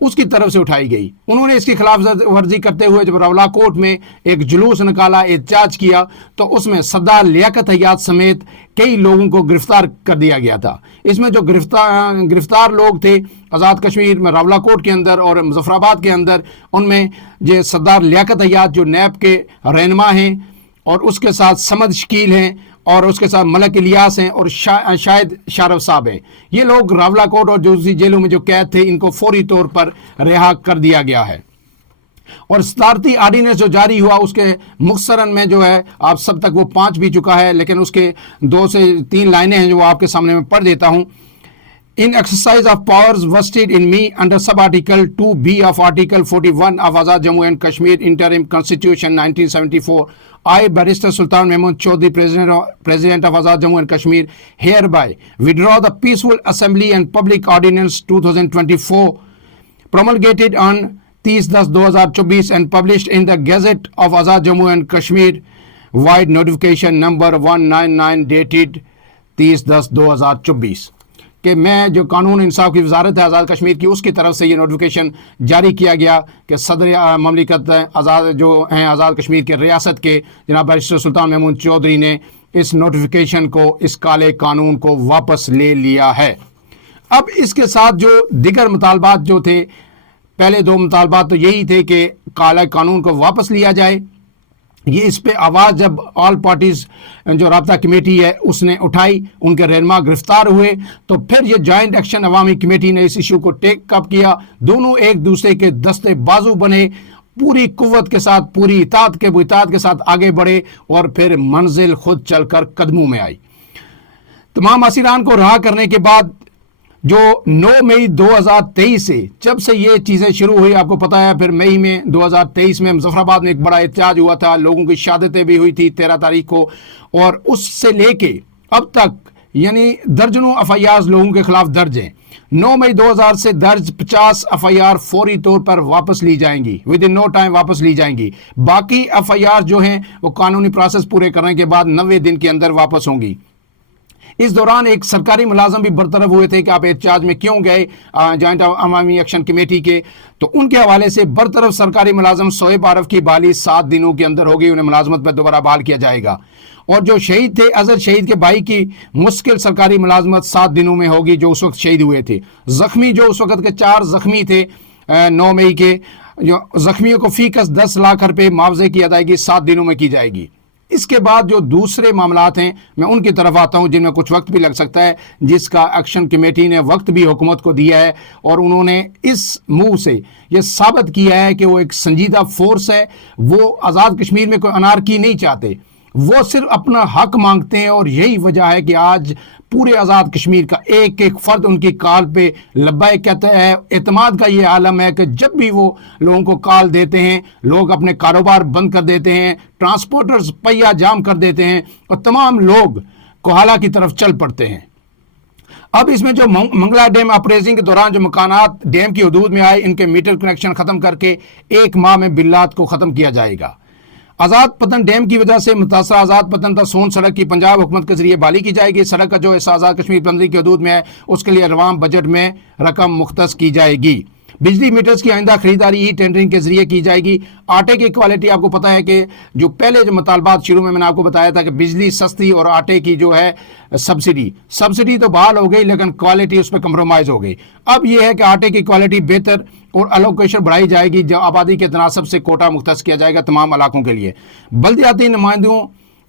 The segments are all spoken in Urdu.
اس کی طرف سے اٹھائی گئی. انہوں نے اس کی خلاف ورزی کرتے ہوئے جب راولا کوٹ میں ایک جلوس نکالا, احتجاج کیا, تو اس میں سردار لیاقت حیات سمیت کئی لوگوں کو گرفتار کر دیا گیا تھا. اس میں جو گرفتار لوگ تھے آزاد کشمیر میں راولا کوٹ کے اندر اور مظفر آباد کے اندر, ان میں یہ سردار لیاقت حیات جو نیب کے رہنما ہیں, اور اس کے ساتھ سمد شکیل ہیں, اور اس کے ساتھ ملک الیاس ہیں, اور شاہد شارف صاحب ہیں. یہ لوگ راولا کوٹ اور دوسری جیلوں میں جو قید تھے ان کو فوری طور پر رہا کر دیا گیا ہے. اور صدارتی آرڈیننس جو جاری ہوا اس کے مختصراً میں جو ہے آپ سب تک وہ پہنچ بھی چکا ہے, لیکن اس کے 2 سے 3 لائنیں ہیں جو آپ کے سامنے میں پڑھ دیتا ہوں. In exercise of powers vested in me under sub-article 2B of Article 41 of Azad Jammu and Kashmir Interim Constitution 1974, I, Barrister Sultan Mahmood Chaudhry, President of Azad Jammu and Kashmir, hereby withdraw the Peaceful Assembly and Public Ordinance 2024 promulgated on 30/10/2024 and published in the Gazette of Azad Jammu and Kashmir, wide notification number 199 dated 30/10/2024. کہ میں جو قانون انصاف کی وزارت ہے آزاد کشمیر کی, اس کی طرف سے یہ نوٹیفیکیشن جاری کیا گیا کہ صدر مملکت آزاد جو ہیں آزاد کشمیر کے ریاست کے جناب بیرسٹر سلطان محمود چودھری نے اس نوٹیفیکیشن کو, اس کالے قانون کو واپس لے لیا ہے. اب اس کے ساتھ جو دیگر مطالبات جو تھے, پہلے 2 مطالبات تو یہی تھے کہ کالے قانون کو واپس لیا جائے. یہ اس پہ آواز جب آل پارٹیز جو رابطہ کمیٹی ہے اس نے اٹھائی, ان کے رہنما گرفتار ہوئے, تو پھر یہ جوائنٹ ایکشن عوامی کمیٹی نے اس ایشو کو ٹیک اپ کیا. دونوں ایک دوسرے کے دستے بازو بنے, پوری قوت کے ساتھ, پوری اطاعت کے ساتھ آگے بڑھے, اور پھر منزل خود چل کر قدموں میں آئی. تمام اسیران کو رہا کرنے کے بعد جو 9 مئی 2023 سے جب سے یہ چیزیں شروع ہوئی, آپ کو پتا ہے, پھر مئی میں 2023 میں مظفر آباد میں ایک بڑا احتجاج ہوا تھا, لوگوں کی شہادتیں بھی ہوئی تھی 13 تاریخ کو, اور اس سے لے کے اب تک یعنی درجنوں FIRs لوگوں کے خلاف درج ہیں. 9 مئی 2000 سے درج 50 FIR فوری طور پر واپس لی جائیں گی, ود ان نو ٹائم واپس لی جائیں گی. باقی FIR جو ہیں وہ قانونی پروسیس پورے کرنے کے بعد 90 دن کے اندر واپس ہوں گی. اس دوران ایک سرکاری ملازم بھی برطرف ہوئے تھے کہ آپ احتجاج میں کیوں گئے جوائنٹ عوامی ایکشن کمیٹی کے, تو ان کے حوالے سے برطرف سرکاری ملازم شعیب عارف کی بحالی 7 دنوں کے اندر ہوگی, انہیں ملازمت پر دوبارہ بحال کیا جائے گا. اور جو شہید تھے اظہر شہید کے بھائی کی مشکل سرکاری ملازمت 7 دنوں میں ہوگی, جو اس وقت شہید ہوئے تھے. زخمی جو اس وقت کے 4 زخمی تھے 9 مئی کے, جو زخمیوں کو فی کس 10 لاکھ روپے معاوضے کی ادائیگی 7 دنوں میں کی جائے گی. اس کے بعد جو دوسرے معاملات ہیں میں ان کی طرف آتا ہوں, جن میں کچھ وقت بھی لگ سکتا ہے, جس کا ایکشن کمیٹی نے وقت بھی حکومت کو دیا ہے, اور انہوں نے اس منہ سے یہ ثابت کیا ہے کہ وہ ایک سنجیدہ فورس ہے. وہ آزاد کشمیر میں کوئی انارکی نہیں چاہتے, وہ صرف اپنا حق مانگتے ہیں. اور یہی وجہ ہے کہ آج پورے آزاد کشمیر کا ایک ایک فرد ان کی کال پہ لبیک کہتا ہے. اعتماد کا یہ عالم ہے کہ جب بھی وہ لوگوں کو کال دیتے ہیں, لوگ اپنے کاروبار بند کر دیتے ہیں, ٹرانسپورٹرز پہیہ جام کر دیتے ہیں, اور تمام لوگ کوہالہ کی طرف چل پڑتے ہیں. اب اس میں جو منگلا ڈیم اپریزنگ کے دوران جو مکانات ڈیم کی حدود میں آئے, ان کے میٹر کنیکشن ختم کر کے 1 ماہ میں بلات کو ختم کیا جائے گا. آزاد پتن ڈیم کی وجہ سے متاثرہ آزاد پتن تا سون سڑک کی پنجاب حکومت کے ذریعے بحالی کی جائے گی. سڑک کا جو اس آزاد کشمیر بندری کی حدود میں ہے اس کے لیے عوام بجٹ میں رقم مختص کی جائے گی. بجلی میٹرز کی آئندہ خریداری ای ٹینڈرنگ کے ذریعے کی جائے گی. آٹے کی کوالٹی آپ کو پتہ ہے کہ جو مطالبات شروع میں نے آپ کو بتایا تھا کہ بجلی سستی اور آٹے کی جو ہے سبسڈی تو بحال ہو گئی, لیکن کوالٹی اس پہ کمپرومائز ہو گئی. اب یہ ہے کہ آٹے کی کوالٹی بہتر اور الوکیشن بڑھائی جائے گی, جو آبادی کے تناسب سے کوٹا مختص کیا جائے گا تمام علاقوں کے لیے. بلدیاتی نمائندوں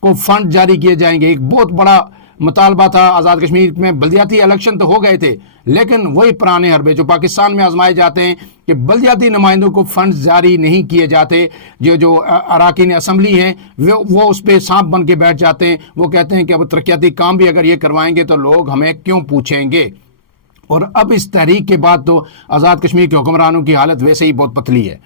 کو فنڈ جاری کیے جائیں گے. ایک بہت بڑا مطالبہ تھا آزاد کشمیر میں. بلدیاتی الیکشن تو ہو گئے تھے, لیکن وہی پرانے حربے جو پاکستان میں آزمائے جاتے ہیں کہ بلدیاتی نمائندوں کو فنڈ جاری نہیں کیے جاتے. جو اراکین اسمبلی ہیں وہ اس پہ سانپ بن کے بیٹھ جاتے ہیں. وہ کہتے ہیں کہ اب ترقیاتی کام بھی اگر یہ کروائیں گے تو لوگ ہمیں کیوں پوچھیں گے. اور اب اس تحریک کے بعد تو آزاد کشمیر کے حکمرانوں کی حالت ویسے ہی بہت پتلی ہے.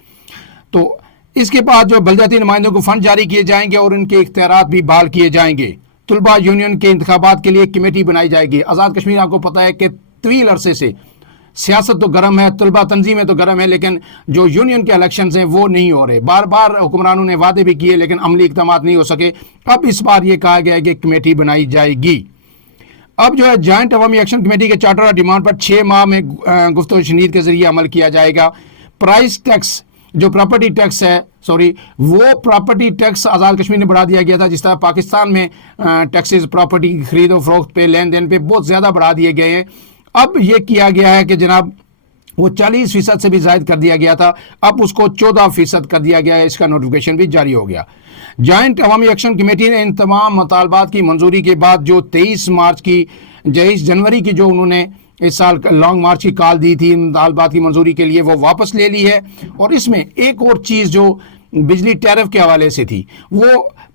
تو اس کے بعد جو بلدیاتی نمائندوں کو فنڈ جاری کیے جائیں گے اور ان کے اختیارات بھی بحال کیے جائیں گے. طلبہ یونین کے انتخابات کے لیے کمیٹی بنائی جائے گی. آزاد کشمیر آپ کو پتہ ہے کہ طویل عرصے سے سیاست تو گرم ہے, طلبہ تنظیمیں تو گرم ہے, لیکن جو یونین کے الیکشنز ہیں وہ نہیں ہو رہے. بار بار حکمرانوں نے وعدے بھی کیے لیکن عملی اقدامات نہیں ہو سکے. اب اس بار یہ کہا گیا ہے کہ کمیٹی بنائی جائے گی. اب جو ہے جوائنٹ عوامی ایکشن کمیٹی کے چارٹر اور ڈیمانڈ پر 6 ماہ میں گفت و شنید کے ذریعے عمل کیا جائے گا. پرائز ٹیکس جو پراپرٹی ٹیکس ہے وہ پراپرٹی ٹیکس آزاد کشمیر نے بڑھا دیا گیا تھا. جس طرح پاکستان میں ٹیکسز پراپرٹی کی خرید و فروخت پہ لین دین پہ بہت زیادہ بڑھا دیے گئے ہیں. اب یہ کیا گیا ہے کہ جناب وہ 40% سے بھی زائد کر دیا گیا تھا, اب اس کو 14% کر دیا گیا ہے. اس کا نوٹیفیکیشن بھی جاری ہو گیا. جوائنٹ عوامی ایکشن کمیٹی نے ان تمام مطالبات کی منظوری کے بعد جو 23 جنوری کی جو انہوں نے اس سال لانگ مارچ کی کال دی تھی مطالبات کی منظوری کے لیے, وہ واپس لے لی ہے. اور اس میں ایک اور چیز جو بجلی ٹیرف کے حوالے سے تھی, وہ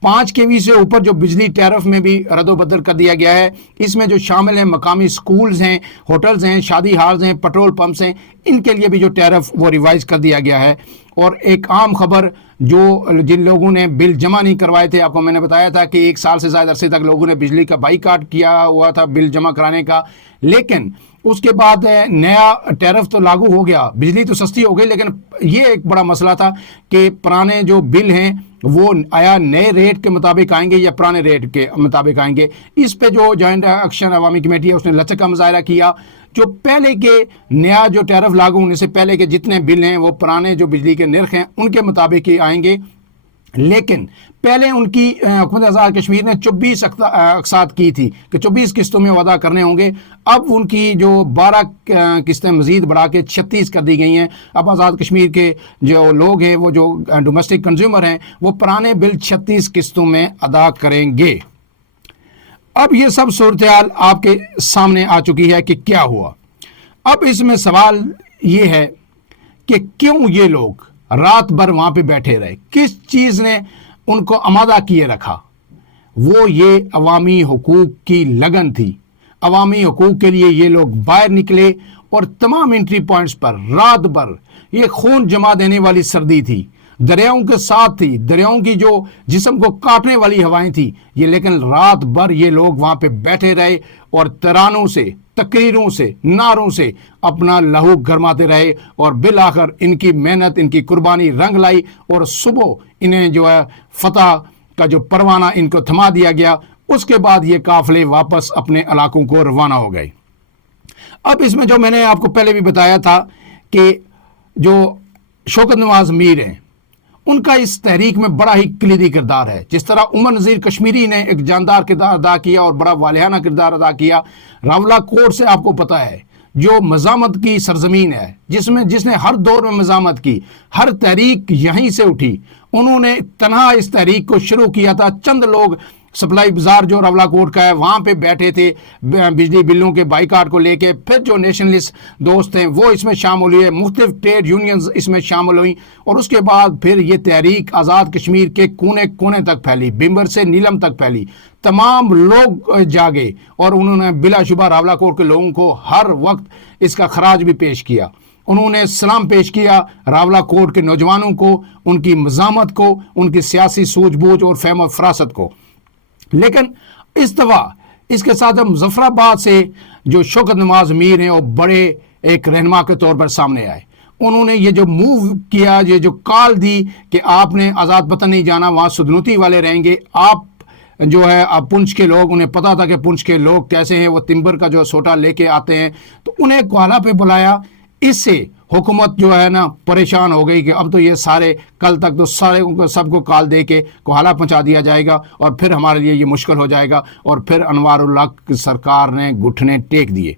5 kV سے اوپر جو بجلی ٹیرف میں بھی رد و بدل کر دیا گیا ہے. اس میں جو شامل ہیں مقامی سکولز ہیں, ہوٹلز ہیں, شادی ہالز ہیں, پیٹرول پمپس ہیں, ان کے لیے بھی جو ٹیرف وہ ریوائز کر دیا گیا ہے. اور ایک عام خبر, جن لوگوں نے بل جمع نہیں کروائے تھے, آپ کو میں نے بتایا تھا کہ 1 سال سے زائد عرصے تک لوگوں نے بجلی کا بائیکاٹ کیا ہوا تھا بل جمع کرانے کا, لیکن اس کے بعد نیا ٹیرف تو لاگو ہو گیا, بجلی تو سستی ہو گئی, لیکن یہ ایک بڑا مسئلہ تھا کہ پرانے جو بل ہیں وہ آیا نئے ریٹ کے مطابق آئیں گے یا پرانے ریٹ کے مطابق آئیں گے. اس پہ جو جوائنٹ ایکشن عوامی کمیٹی ہے اس نے لچک کا مظاہرہ کیا. جو پہلے کے نیا جو ٹیرف لاگو ہونے سے پہلے کے جتنے بل ہیں وہ پرانے جو بجلی کے نرخ ہیں ان کے مطابق ہی آئیں گے. لیکن پہلے ان کی حکومت آزاد کشمیر نے 24 اقساط کی تھی کہ 24 قسطوں میں ادا کرنے ہوں گے. اب ان کی جو 12 قسطیں مزید بڑھا کے 36 کر دی گئی ہیں. اب آزاد کشمیر کے جو لوگ ہیں, وہ جو ڈومیسٹک کنزیومر ہیں, وہ پرانے بل 36 قسطوں میں ادا کریں گے. اب یہ سب صورتحال آپ کے سامنے آ چکی ہے کہ کیا ہوا. اب اس میں سوال یہ ہے کہ کیوں یہ لوگ رات بھر وہاں پہ بیٹھے رہے, کس چیز نے ان کو آمادہ کیے رکھا. وہ یہ عوامی حقوق کی لگن تھی. عوامی حقوق کے لیے یہ لوگ باہر نکلے اور تمام انٹری پوائنٹس پر رات بھر, یہ خون جما دینے والی سردی تھی, دریاؤں کے ساتھ تھی, دریاؤں کی جو جسم کو کاٹنے والی ہوائیں تھی یہ, لیکن رات بھر یہ لوگ وہاں پہ بیٹھے رہے اور ترانوں سے, تقریروں سے, نعروں سے اپنا لہو گرماتے رہے. اور بالآخر ان کی محنت, ان کی قربانی رنگ لائی اور صبح انہیں جو ہے فتح کا جو پروانہ ان کو تھما دیا گیا. اس کے بعد یہ قافلے واپس اپنے علاقوں کو روانہ ہو گئے. اب اس میں جو میں نے آپ کو پہلے بھی بتایا تھا کہ جو شوکت نواز میر ہیں ان کا اس تحریک میں بڑا ہی کلیدی کردار ہے. جس طرح عمر نذیر کشمیری نے ایک جاندار کردار ادا کیا اور بڑا والہانہ کردار ادا کیا. راولہ کوٹ سے آپ کو پتہ ہے جو مزاحمت کی سرزمین ہے, جس نے ہر دور میں مزاحمت کی, ہر تحریک یہیں سے اٹھی. انہوں نے تنہا اس تحریک کو شروع کیا تھا. چند لوگ سپلائی بازار جو راولہ کوٹ کا ہے وہاں پہ بیٹھے تھے بجلی بلوں کے بائیکاٹ کو لے کے. پھر جو نیشنلسٹ دوست ہیں وہ اس میں شامل ہوئے, مختلف ٹریڈ یونینز اس میں شامل ہوئیں, اور اس کے بعد پھر یہ تحریک آزاد کشمیر کے کونے کونے تک پھیلی, بمبر سے نیلم تک پھیلی. تمام لوگ جاگے اور انہوں نے بلا شبہ راولہ کوٹ کے لوگوں کو ہر وقت اس کا خراج بھی پیش کیا. انہوں نے سلام پیش کیا راولہ کوٹ کے نوجوانوں کو, ان کی مزاحمت کو, ان کی سیاسی سوجھ بوجھ اور فہم و فراست کو. لیکن اس دفعہ اس کے ساتھ مظفر آباد سے جو شوکت نواز میر ہیں وہ بڑے ایک رہنما کے طور پر سامنے آئے. انہوں نے یہ جو موو کیا, یہ جو کال دی کہ آپ نے آزاد وطن نہیں جانا, وہاں سدنوتی والے رہیں گے. آپ جو ہے اب پنچ کے لوگ, انہیں پتا تھا کہ پنچ کے لوگ کیسے ہیں, وہ تمبر کا جو سوٹا لے کے آتے ہیں, تو انہیں کوہالہ پہ بلایا. اس سے حکومت جو ہے نا پریشان ہو گئی کہ اب تو یہ سارے کل تک تو سارے سب کو کال دے کے کوہالہ پہنچا دیا جائے گا اور پھر ہمارے لیے یہ مشکل ہو جائے گا. اور پھر انوار اللہ سرکار نے گھٹنے ٹیک دیے.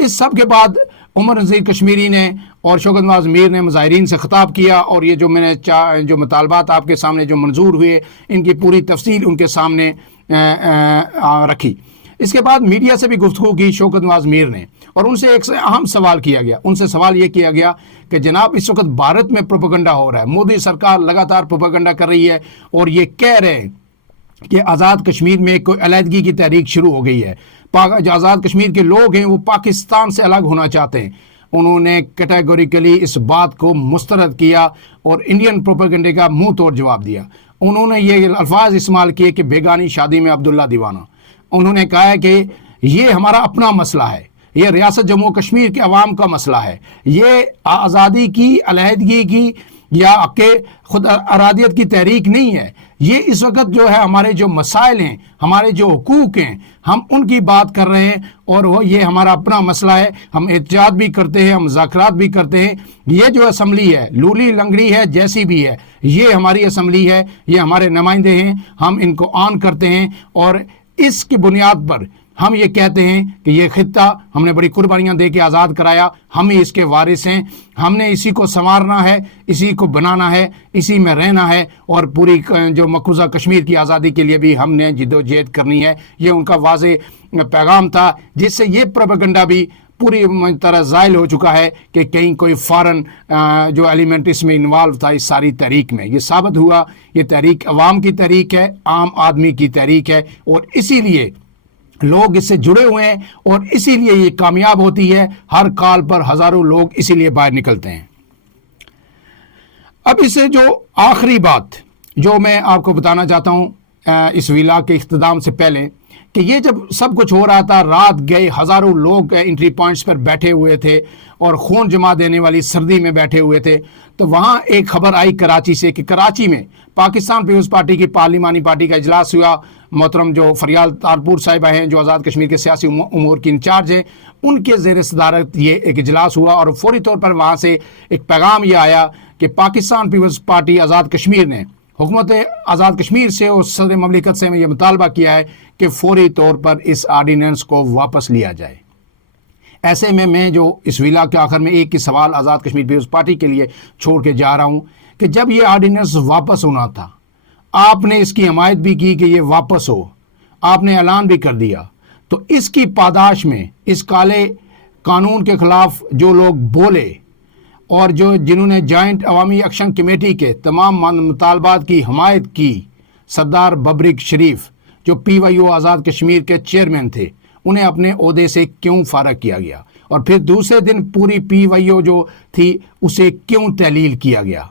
اس سب کے بعد عمر نذیر کشمیری نے اور شوکت نواز میر نے مظاہرین سے خطاب کیا, اور یہ جو میں نے جو مطالبات آپ کے سامنے جو منظور ہوئے ان کی پوری تفصیل ان کے سامنے رکھی. اس کے بعد میڈیا سے بھی گفتگو کی شوکت نواز میر نے, اور ان سے ایک اہم سوال کیا گیا. ان سے سوال یہ کیا گیا کہ جناب اس وقت بھارت میں پروپیگنڈا ہو رہا ہے, مودی سرکار لگاتار پروپیگنڈا کر رہی ہے اور یہ کہہ رہے ہیں کہ آزاد کشمیر میں کوئی علیحدگی کی تحریک شروع ہو گئی ہے, جو آزاد کشمیر کے لوگ ہیں وہ پاکستان سے الگ ہونا چاہتے ہیں. انہوں نے کیٹیگوریکلی اس بات کو مسترد کیا اور انڈین پروپیگنڈے کا منہ توڑ جواب دیا. انہوں نے یہ الفاظ استعمال کیے کہ بیگانی شادی میں عبداللہ دیوانہ. انہوں نے کہا ہے کہ یہ ہمارا اپنا مسئلہ ہے, یہ ریاست جموں کشمیر کے عوام کا مسئلہ ہے, یہ آزادی کی, علیحدگی کی یا کہ خود ارادیت کی تحریک نہیں ہے. یہ اس وقت جو ہے ہمارے جو مسائل ہیں، ہمارے جو حقوق ہیں، ہم ان کی بات کر رہے ہیں، اور وہ یہ ہمارا اپنا مسئلہ ہے. ہم احتجاج بھی کرتے ہیں، ہم مذاکرات بھی کرتے ہیں. یہ جو اسمبلی ہے، لولی لنگڑی ہے، جیسی بھی ہے، یہ ہماری اسمبلی ہے، یہ ہمارے نمائندے ہیں. ہم ان کو آن کرتے ہیں، اور اس کی بنیاد پر ہم یہ کہتے ہیں کہ یہ خطہ ہم نے بڑی قربانیاں دے کے آزاد کرایا، ہم ہی اس کے وارث ہیں. ہم نے اسی کو سنوارنا ہے، اسی کو بنانا ہے، اسی میں رہنا ہے، اور پوری جو مقبوضہ کشمیر کی آزادی کے لیے بھی ہم نے جد و جہد کرنی ہے. یہ ان کا واضح پیغام تھا، جس سے یہ پروپیگنڈا بھی پوری طرح زائل ہو چکا ہے کہ کہیں کوئی فارن جو ایلیمنٹ اس میں انوالو تھا اس ساری تحریک میں. یہ ثابت ہوا یہ تحریک عوام کی تحریک ہے، عام آدمی کی تحریک ہے، اور اسی لیے لوگ اس سے جڑے ہوئے ہیں، اور اسی لیے یہ کامیاب ہوتی ہے. ہر کال پر ہزاروں لوگ اسی لیے باہر نکلتے ہیں. اب اس سے جو آخری بات جو میں آپ کو بتانا چاہتا ہوں اس ویلا کے اختتام سے پہلے، کہ یہ جب سب کچھ ہو رہا تھا، رات گئے، ہزاروں لوگ انٹری پوائنٹس پر بیٹھے ہوئے تھے اور خون جما دینے والی سردی میں بیٹھے ہوئے تھے، تو وہاں ایک خبر آئی کراچی سے کہ کراچی میں پاکستان پیپلز پارٹی کی پارلیمانی پارٹی کا اجلاس ہوا. محترم جو فریال تالپور صاحبہ ہیں، جو آزاد کشمیر کے سیاسی امور کی انچارج ہیں، ان کے زیر صدارت یہ ایک اجلاس ہوا، اور فوری طور پر وہاں سے ایک پیغام یہ آیا کہ پاکستان پیپلز پارٹی آزاد کشمیر نے حکومت آزاد کشمیر سے اور صدر مملکت سے یہ مطالبہ کیا ہے کہ فوری طور پر اس آرڈیننس کو واپس لیا جائے. ایسے میں جو اس ویلا کے آخر میں ایک ہی سوال آزاد کشمیر پیپلز پارٹی کے لیے چھوڑ کے جا رہا ہوں کہ جب یہ آرڈیننس واپس ہونا تھا، آپ نے اس کی حمایت بھی کی کہ یہ واپس ہو، آپ نے اعلان بھی کر دیا، تو اس کی پاداش میں اس کالے قانون کے خلاف جو لوگ بولے اور جنہوں نے جوائنٹ عوامی ایکشن کمیٹی کے تمام مطالبات کی حمایت کی، سردار ببرک شریف جو پی وائی او آزاد کشمیر کے چیئرمین تھے، انہیں اپنے عہدے سے کیوں فارغ کیا گیا، اور پھر دوسرے دن پوری پی وائی او جو تھی اسے کیوں تحلیل کیا گیا؟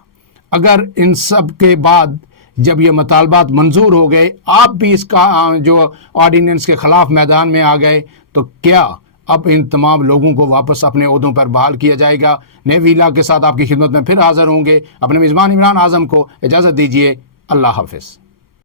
اگر ان سب کے بعد جب یہ مطالبات منظور ہو گئے، آپ بھی اس کا جو آرڈیننس کے خلاف میدان میں آ گئے، تو کیا اب ان تمام لوگوں کو واپس اپنے عہدوں پر بحال کیا جائے گا؟ نئے ویلا کے ساتھ آپ کی خدمت میں پھر حاضر ہوں گے. اپنے میزبان عمران اعظم کو اجازت دیجیے. اللہ حافظ.